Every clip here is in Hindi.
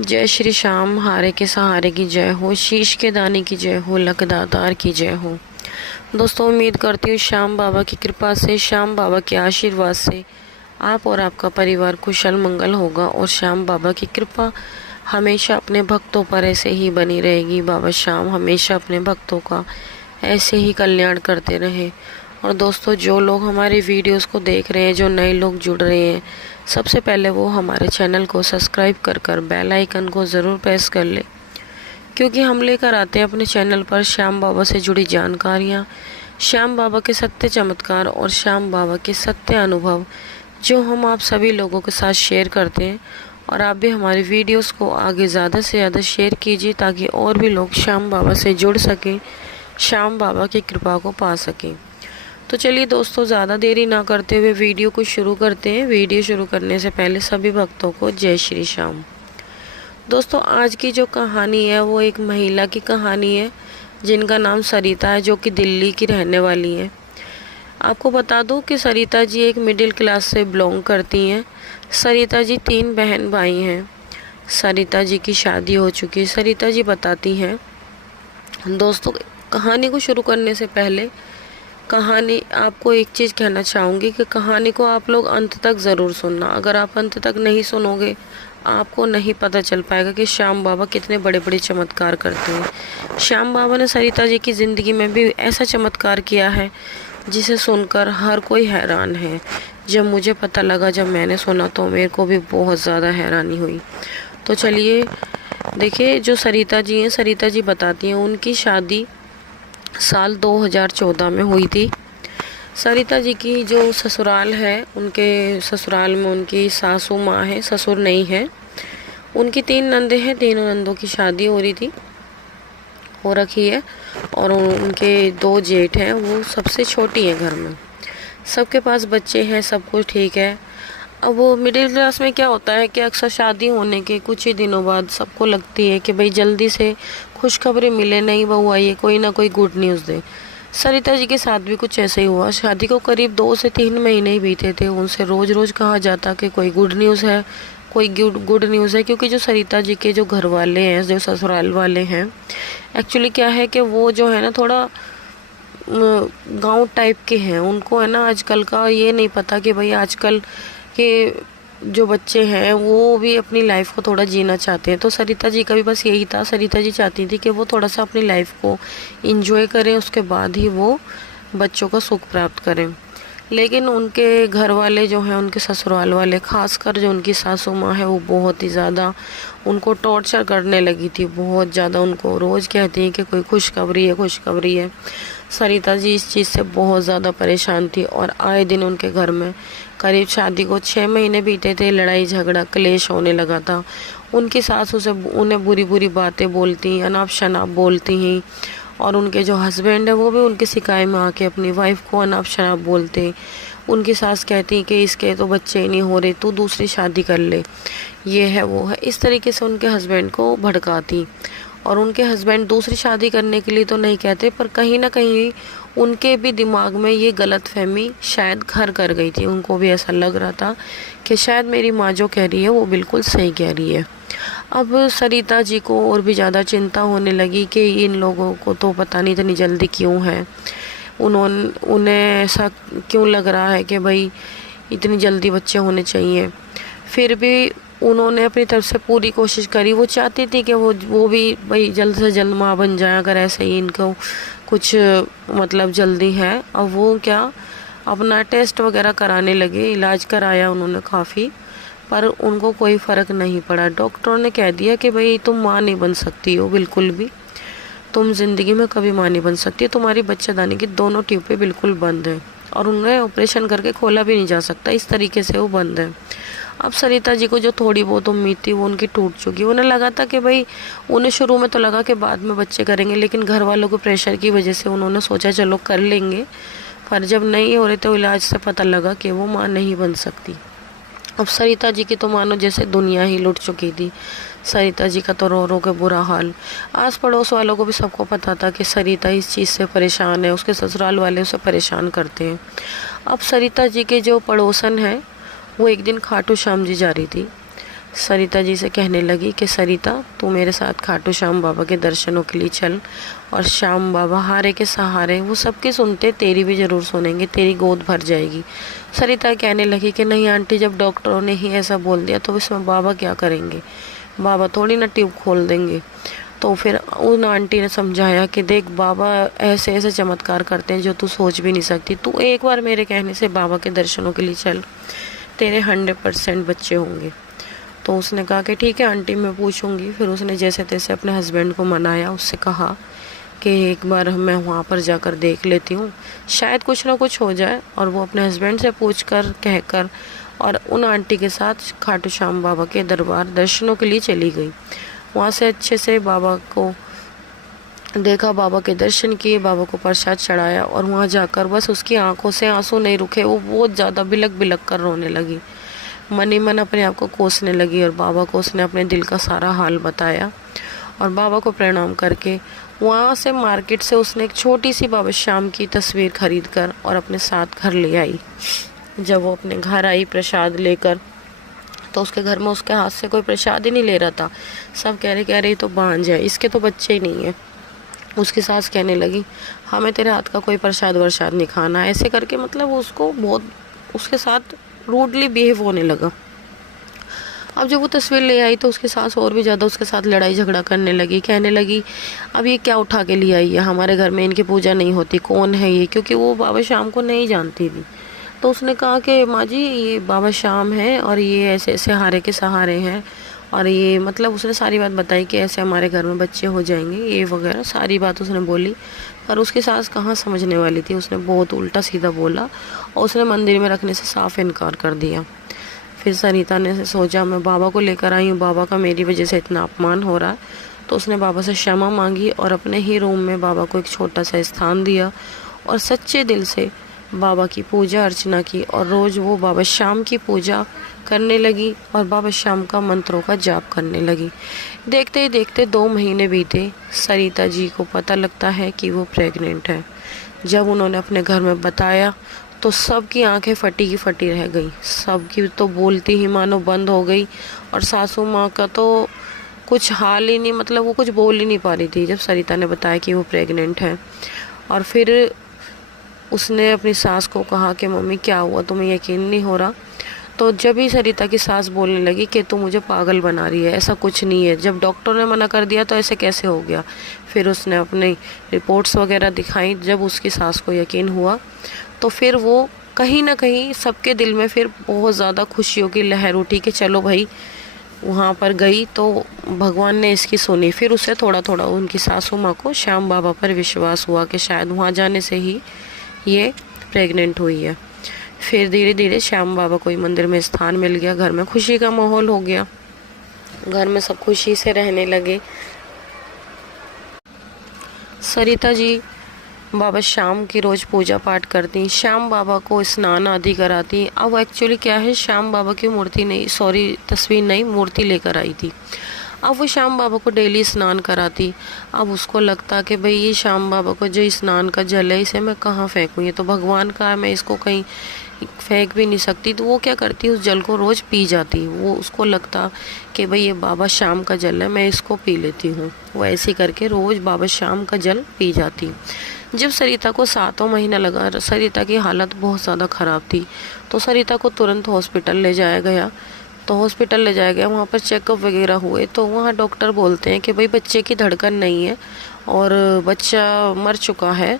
जय श्री श्याम, हारे के सहारे की जय हो, शीश के दाने की जय हो, लकदातार की जय हो। दोस्तों, उम्मीद करती हूँ श्याम बाबा की कृपा से, श्याम बाबा के आशीर्वाद से आप और आपका परिवार कुशल मंगल होगा और श्याम बाबा की कृपा हमेशा अपने भक्तों पर ऐसे ही बनी रहेगी। बाबा श्याम हमेशा अपने भक्तों का ऐसे ही कल्याण करते रहे। और दोस्तों, जो लोग हमारे वीडियोस को देख रहे हैं, जो नए लोग जुड़ रहे हैं, सबसे पहले वो हमारे चैनल को सब्सक्राइब कर बेल आइकन को ज़रूर प्रेस कर ले, क्योंकि हम लेकर आते हैं अपने चैनल पर श्याम बाबा से जुड़ी जानकारियाँ, श्याम बाबा के सत्य चमत्कार और श्याम बाबा के सत्य अनुभव, जो हम आप सभी लोगों के साथ शेयर करते हैं। और आप भी हमारी वीडियोस को आगे ज़्यादा से ज़्यादा शेयर कीजिए, ताकि और भी लोग श्याम बाबा से जुड़ सकें, श्याम बाबा की कृपा को पा सकें। तो चलिए दोस्तों, ज़्यादा देरी ना करते हुए वीडियो को शुरू करते हैं। वीडियो शुरू करने से पहले सभी भक्तों को जय श्री श्याम। दोस्तों, आज की जो कहानी है वो एक महिला की कहानी है, जिनका नाम सरिता है, जो कि दिल्ली की रहने वाली है। आपको बता दूं कि सरिता जी एक मिडिल क्लास से बिलोंग करती हैं। सरिता जी 3 बहन भाई हैं। सरिता जी की शादी हो चुकी है। सरिता जी बताती हैं। दोस्तों, कहानी को शुरू करने से पहले आपको एक चीज़ कहना चाहूँगी कि कहानी को आप लोग अंत तक ज़रूर सुनना। अगर आप अंत तक नहीं सुनोगे, आपको नहीं पता चल पाएगा कि श्याम बाबा कितने बड़े बड़े चमत्कार करते हैं। श्याम बाबा ने सरिता जी की ज़िंदगी में भी ऐसा चमत्कार किया है जिसे सुनकर हर कोई हैरान है। जब मुझे पता लगा, जब मैंने सुना, तो मेरे को भी बहुत ज़्यादा हैरानी हुई। तो चलिए देखिए, जो सरिता जी हैं, सरिता जी बताती हैं उनकी शादी साल 2014 में हुई थी। सरिता जी की जो ससुराल है, उनके ससुराल में उनकी सासू माँ है, ससुर नहीं है। उनकी 3 नंदे हैं, तीनों नंदों की शादी हो रखी है। और उनके 2 जेठ हैं, वो सबसे छोटी है घर में। सबके पास बच्चे हैं, सब कुछ ठीक है। अब वो मिडिल क्लास में क्या होता है कि अक्सर शादी होने के कुछ ही दिनों बाद सबको लगती है कि भाई जल्दी से खुशखबरी मिले, नई बहू आई है, कोई ना कोई गुड न्यूज़ दे। सरिता जी के साथ भी कुछ ऐसे ही हुआ। शादी को करीब 2 से 3 महीने ही बीते थे। उनसे रोज़ रोज़ कहा जाता कि कोई गुड न्यूज़ है, कोई गुड न्यूज़ है। क्योंकि जो सरिता जी के जो घर वाले हैं, जो ससुराल वाले हैं, एक्चुअली क्या है कि वो जो है ना, थोड़ा गांव टाइप के हैं। उनको है ना आजकल का ये नहीं पता कि भाई आजकल के जो बच्चे हैं वो भी अपनी लाइफ को थोड़ा जीना चाहते हैं। तो सरिता जी का भी बस यही था। सरिता जी चाहती थी कि वो थोड़ा सा अपनी लाइफ को इंजॉय करें, उसके बाद ही वो बच्चों का सुख प्राप्त करें। लेकिन उनके घर वाले जो हैं, उनके ससुराल वाले, खासकर जो उनकी सासू माँ है, वो बहुत ही ज़्यादा उनको टॉर्चर करने लगी थी। बहुत ज़्यादा उनको रोज़ कहती हैं कि कोई खुशखबरी है, खुशखबरी है। सरिता जी इस चीज़ से बहुत ज़्यादा परेशान थी और आए दिन उनके घर में, करीब शादी को 6 महीने बीते थे, लड़ाई झगड़ा क्लेश होने लगा था। उनकी सासू से उन्हें बुरी बुरी बातें बोलती, अनाप शनाप बोलती हैं। और उनके जो हस्बैंड है, वो भी उनके सिकाई में आके अपनी वाइफ को अनाप शनाप बोलते। उनकी सास कहती कि इसके तो बच्चे ही नहीं हो रहे, तू दूसरी शादी कर ले, ये है वो है। इस तरीके से उनके हस्बैंड को भड़काती। और उनके हस्बैंड दूसरी शादी करने के लिए तो नहीं कहते, पर कहीं ना कहीं उनके भी दिमाग में ये गलत फहमी शायद घर कर गई थी। उनको भी ऐसा लग रहा था कि शायद मेरी माँ जो कह रही है वो बिल्कुल सही कह रही है। अब सरिता जी को और भी ज़्यादा चिंता होने लगी कि इन लोगों को तो पता नहीं इतनी जल्दी क्यों है, उन्हें ऐसा क्यों लग रहा है कि भाई इतनी जल्दी बच्चे होने चाहिए। फिर भी उन्होंने अपनी तरफ से पूरी कोशिश करी। वो चाहती थी कि वो भी भाई जल्द से जल्द माँ बन जाए, अगर ऐसे ही इनको कुछ मतलब जल्दी है। अब वो क्या, अपना टेस्ट वगैरह कराने लगे, इलाज कराया उन्होंने काफ़ी, पर उनको कोई फ़र्क नहीं पड़ा। डॉक्टरों ने कह दिया कि भाई तुम माँ नहीं बन सकती हो, बिल्कुल भी तुम ज़िंदगी में कभी माँ नहीं बन सकती, तुम्हारी बच्चेदानी की दोनों ट्यूबें बिल्कुल बंद है और उन्हें ऑपरेशन करके खोला भी नहीं जा सकता, इस तरीके से वो बंद है। अब सरिता जी को जो थोड़ी बहुत उम्मीद थी वो उनकी टूट चुकी। उन्हें लगा था कि भाई, उन्हें शुरू में तो लगा कि बाद में बच्चे करेंगे, लेकिन घर वालों के प्रेशर की वजह से उन्होंने सोचा चलो कर लेंगे। पर जब नहीं हो रहे तो इलाज से पता लगा कि वो माँ नहीं बन सकती। अब सरिता जी की तो मानो जैसे दुनिया ही लुट चुकी थी। सरिता जी का तो रो रो के बुरा हाल। आस पड़ोस वालों को भी सबको पता था कि सरिता इस चीज़ से परेशान है, उसके ससुराल वाले उसे परेशान करते हैं। अब सरिता जी के जो पड़ोसन हैं, वो एक दिन खाटू श्याम जी जा रही थी। सरिता जी से कहने लगी कि सरिता, तू मेरे साथ खाटू श्याम बाबा के दर्शनों के लिए चल। और श्याम बाबा हारे के सहारे, वो सबके सुनते, तेरी भी ज़रूर सुनेंगे, तेरी गोद भर जाएगी। सरिता कहने लगी कि नहीं आंटी, जब डॉक्टरों ने ही ऐसा बोल दिया तो इसमें बाबा क्या करेंगे, बाबा थोड़ी ना ट्यूब खोल देंगे। तो फिर उन आंटी ने समझाया कि देख, बाबा ऐसे ऐसे चमत्कार करते हैं जो तू सोच भी नहीं सकती, तू एक बार मेरे कहने से बाबा के दर्शनों के लिए चल, तेरे 100% बच्चे होंगे। तो उसने कहा कि ठीक है आंटी, मैं पूछूंगी। फिर उसने जैसे तैसे अपने हस्बैंड को मनाया, उससे कहा कि एक बार मैं वहाँ पर जाकर देख लेती हूँ, शायद कुछ ना कुछ हो जाए। और वो अपने हस्बैंड से पूछ कर कहकर और उन आंटी के साथ खाटू श्याम बाबा के दरबार दर्शनों के लिए चली गई। वहाँ से अच्छे से बाबा को देखा, बाबा के दर्शन किए, बाबा को प्रसाद चढ़ाया और वहाँ जाकर बस उसकी आंखों से आंसू नहीं रुके, वो बहुत ज़्यादा बिलक बिलक कर रोने लगी, मन ही मन अपने आप को कोसने लगी। और बाबा को उसने अपने दिल का सारा हाल बताया और बाबा को प्रणाम करके वहाँ से मार्केट से उसने एक छोटी सी बाबा श्याम की तस्वीर खरीद कर और अपने साथ घर ले आई। जब वो अपने घर आई प्रसाद लेकर, तो उसके घर में उसके हाथ से कोई प्रसाद ही नहीं ले रहा था। सब कह रहे ये तो भांज है, इसके तो बच्चे ही नहीं है। उसकी सास कहने लगी, हमें तेरे हाथ का कोई प्रसाद वरसाद नहीं खाना, ऐसे करके मतलब उसको बहुत उसके साथ रूडली बिहेव होने लगा। अब जब वो तस्वीर ले आई तो उसकी सास और भी ज़्यादा उसके साथ लड़ाई झगड़ा करने लगी, कहने लगी अब ये क्या उठा के ले आई है, हमारे घर में इनकी पूजा नहीं होती, कौन है ये, क्योंकि वो बाबा श्याम को नहीं जानती थी। तो उसने कहा कि माँ जी, ये बाबा श्याम है और ये ऐसे ऐसे हारे के सहारे हैं, और ये मतलब उसने सारी बात बताई कि ऐसे हमारे घर में बच्चे हो जाएंगे, ये वगैरह सारी बात उसने बोली। पर उसकी सास कहाँ समझने वाली थी, उसने बहुत उल्टा सीधा बोला और उसने मंदिर में रखने से साफ इनकार कर दिया। फिर सरिता ने सोचा, मैं बाबा को लेकर आई हूँ, बाबा का मेरी वजह से इतना अपमान हो रहा है। तो उसने बाबा से क्षमा मांगी और अपने ही रूम में बाबा को एक छोटा सा स्थान दिया और सच्चे दिल से बाबा की पूजा अर्चना की। और रोज़ वो बाबा श्याम की पूजा करने लगी और बाबा श्याम का मंत्रों का जाप करने लगी। देखते ही देखते 2 महीने बीते। सरिता जी को पता लगता है कि वो प्रेग्नेंट है। जब उन्होंने अपने घर में बताया तो सबकी आंखें फटी की फटी रह गई, सबकी तो बोलती ही मानो बंद हो गई। और सासू माँ का तो कुछ हाल ही नहीं, मतलब वो कुछ बोल ही नहीं पा रही थी जब सरिता ने बताया कि वो प्रेग्नेंट है। और फिर उसने अपनी सास को कहा कि मम्मी क्या हुआ, तुम्हें यकीन नहीं हो रहा। तो जब ही सरिता की सास बोलने लगी कि तू मुझे पागल बना रही है, ऐसा कुछ नहीं है, जब डॉक्टर ने मना कर दिया तो ऐसे कैसे हो गया। फिर उसने अपनी रिपोर्ट्स वगैरह दिखाई। जब उसकी सास को यकीन हुआ तो फिर वो कहीं ना कहीं सबके दिल में फिर बहुत ज़्यादा खुशियों की लहर उठी कि चलो भाई, वहाँ पर गई तो भगवान ने इसकी सुनी। फिर उसे थोड़ा थोड़ा उनकी सासू माँ को श्याम बाबा पर विश्वास हुआ कि शायद वहाँ जाने से ही ये प्रेग्नेंट हुई है। फिर धीरे धीरे श्याम बाबा को मंदिर में स्थान मिल गया, घर में खुशी का माहौल हो गया, घर में सब खुशी से रहने लगे। सरिता जी बाबा श्याम की रोज़ पूजा पाठ करती, श्याम बाबा को स्नान आदि कराती। अब एक्चुअली क्या है, श्याम बाबा की मूर्ति नहीं, सॉरी तस्वीर नहीं, मूर्ति लेकर आई थी। अब वो श्याम बाबा को डेली स्नान कराती। अब उसको लगता कि भाई ये श्याम बाबा को जो स्नान का जल है, इसे मैं कहाँ फेंकूँ, ये तो भगवान का है, मैं इसको कहीं फेंक भी नहीं सकती। तो वो क्या करती, उस जल को रोज़ पी जाती। वो उसको लगता कि भाई ये बाबा श्याम का जल है, मैं इसको पी लेती हूँ। वो ऐसे करके रोज़ बाबा श्याम का जल पी जाती। जब सरिता को 7वां महीना लगा, सरिता की हालत बहुत ज़्यादा ख़राब थी। तो सरिता को तुरंत हॉस्पिटल ले जाया गया। तो हॉस्पिटल ले जाया गया, वहाँ पर चेकअप वगैरह हुए। तो वहाँ डॉक्टर बोलते हैं कि भाई बच्चे की धड़कन नहीं है और बच्चा मर चुका है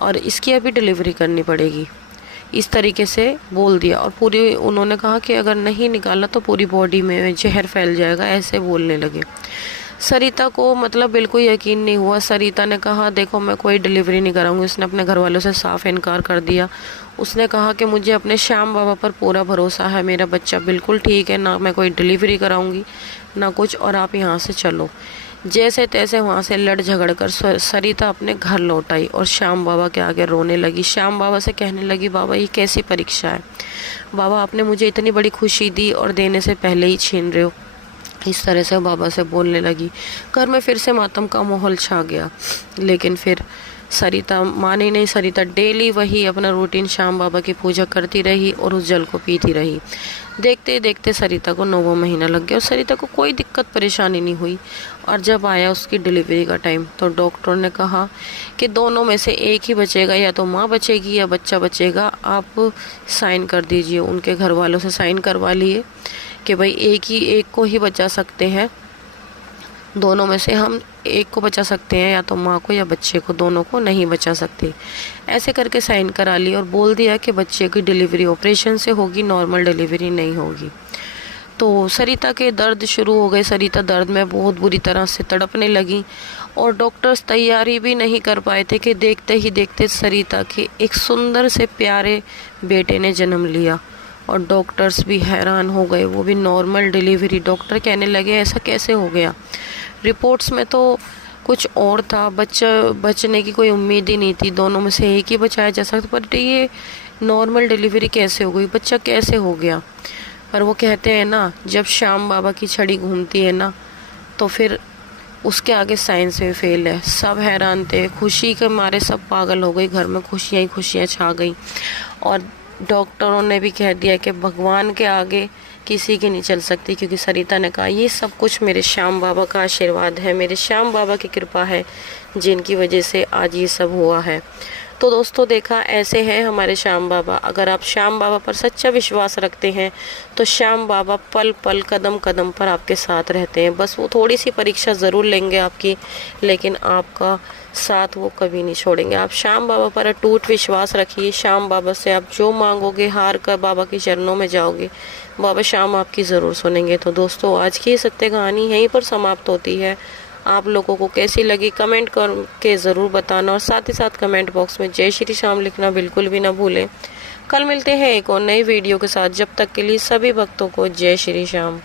और इसकी अभी डिलीवरी करनी पड़ेगी, इस तरीके से बोल दिया। और पूरी उन्होंने कहा कि अगर नहीं निकाला तो पूरी बॉडी में जहर फैल जाएगा, ऐसे बोलने लगे। सरिता को मतलब बिल्कुल यकीन नहीं हुआ। सरिता ने कहा देखो मैं कोई डिलीवरी नहीं कराऊंगी। उसने अपने घर वालों से साफ इनकार कर दिया। उसने कहा कि मुझे अपने श्याम बाबा पर पूरा भरोसा है, मेरा बच्चा बिल्कुल ठीक है, ना मैं कोई डिलीवरी कराऊंगी ना कुछ, और आप यहाँ से चलो। जैसे तैसे वहाँ से लड़ झगड़ कर सरिता अपने घर लौट आई और श्याम बाबा के आगे रोने लगी। श्याम बाबा से कहने लगी, बाबा ये कैसी परीक्षा है, बाबा आपने मुझे इतनी बड़ी खुशी दी और देने से पहले ही छीन रहे हो। इस तरह से बाबा से बोलने लगी। घर में फिर से मातम का माहौल छा गया। लेकिन फिर सरिता मानी नहीं। सरिता डेली वही अपना रूटीन श्याम बाबा की पूजा करती रही और उस जल को पीती रही। देखते ही देखते सरिता को 9वां महीना लग गया और सरिता को कोई दिक्कत परेशानी नहीं हुई। और जब आया उसकी डिलीवरी का टाइम तो डॉक्टर ने कहा कि दोनों में से एक ही बचेगा, या तो माँ बचेगी या बच्चा बचेगा, आप साइन कर दीजिए। उनके घर वालों से साइन करवा लिए कि भाई एक को ही बचा सकते हैं, दोनों में से हम एक को बचा सकते हैं, या तो माँ को या बच्चे को, दोनों को नहीं बचा सकते। ऐसे करके साइन करा ली और बोल दिया कि बच्चे की डिलीवरी ऑपरेशन से होगी, नॉर्मल डिलीवरी नहीं होगी। तो सरिता के दर्द शुरू हो गए। सरिता दर्द में बहुत बुरी तरह से तड़पने लगी और डॉक्टर्स तैयारी भी नहीं कर पाए थे कि देखते ही देखते सरिता के एक सुंदर से प्यारे बेटे ने जन्म लिया। और डॉक्टर्स भी हैरान हो गए, वो भी नॉर्मल डिलीवरी। डॉक्टर कहने लगे ऐसा कैसे हो गया, रिपोर्ट्स में तो कुछ और था, बचने की कोई उम्मीद ही नहीं थी, दोनों में से एक ही बचाया जा सकता, पर ये नॉर्मल डिलीवरी कैसे हो गई, बच्चा कैसे हो गया। पर वो कहते हैं ना, जब श्याम बाबा की छड़ी घूमती है ना तो फिर उसके आगे साइंस में फेल है। सब हैरान थे, खुशी के मारे सब पागल हो गई, घर में खुशियाँ ही खुशियाँ छा गई। और डॉक्टरों ने भी कह दिया कि भगवान के आगे किसी की नहीं चल सकती, क्योंकि सरिता ने कहा ये सब कुछ मेरे श्याम बाबा का आशीर्वाद है, मेरे श्याम बाबा की कृपा है, जिनकी वजह से आज ये सब हुआ है। तो दोस्तों देखा, ऐसे हैं हमारे श्याम बाबा। अगर आप श्याम बाबा पर सच्चा विश्वास रखते हैं तो श्याम बाबा पल पल कदम कदम पर आपके साथ रहते हैं। बस वो थोड़ी सी परीक्षा ज़रूर लेंगे आपकी, लेकिन आपका साथ वो कभी नहीं छोड़ेंगे। आप श्याम बाबा पर अटूट विश्वास रखिए। श्याम बाबा से आप जो मांगोगे, हार कर बाबा के चरणों में जाओगे, बाबा श्याम आपकी ज़रूर सुनेंगे। तो दोस्तों आज की सत्य कहानी यहीं पर समाप्त होती है। आप लोगों को कैसी लगी कमेंट करके ज़रूर बताना, और साथ ही साथ कमेंट बॉक्स में जय श्री श्याम लिखना बिल्कुल भी ना भूलें। कल मिलते हैं एक और नई वीडियो के साथ। जब तक के लिए सभी भक्तों को जय श्री श्याम।